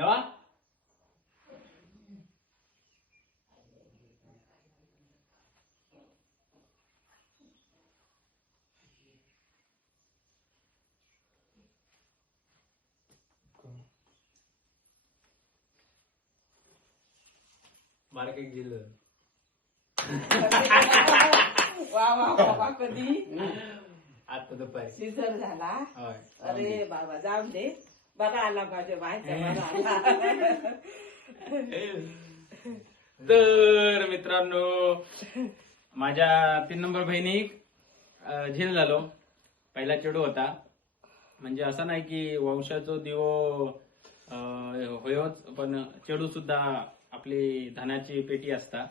येवा मार्केट गेलं वा वा बाबा कधी आता दुपारी सीझर झाला. होय. अरे बाबा जाऊ दे. बरा आला माझ्या बायचा बरा आला. तर मित्रांनो माझ्या 3 नंबर बहिणी झील झालो. पहिला चेडू होता. म्हणजे असं नाही की वंशाचो दिवो होयोच, पण चेडू सुद्धा आपली धनाची पेटी असता.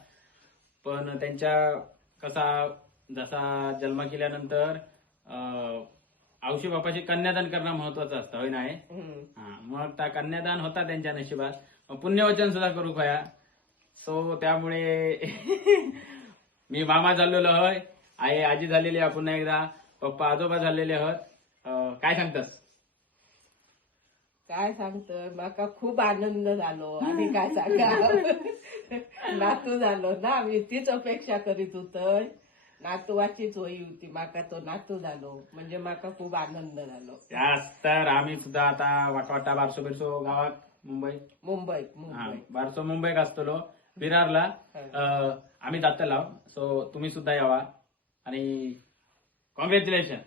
पण त्यांच्या कसा जसा जन्म केल्यानंतर आवशी बापाची कन्यादान करणं महत्वाचं असतं, होय नाही. मग त्या कन्यादान होता त्यांच्या नशिबात. पुण्यवचन सुद्धा करू खया. सो त्यामुळे मी मामा झालेलो होय, आई आजी झालेली आहे, पुन्हा एकदा पप्पा आजोबा झालेले आहोत. काय सांगतास? काय सांगतोय माका खूप आनंद झालो. आणि काय सांगा नातू झालो ना. मी तीच अपेक्षा करीत होतोय. नातवाचीच होई होती. माका तो नातू झालो म्हणजे माका खूप आनंद झालो. त्याच तर आम्ही सुद्धा आता वाटवाटा बारसो बिरसो गावात मुंबईत बारसो मुंबईत असतो विरारला. आम्ही जातलो. सो तुम्ही सुद्धा यावा आणि कॉंग्रॅच्युलेशन.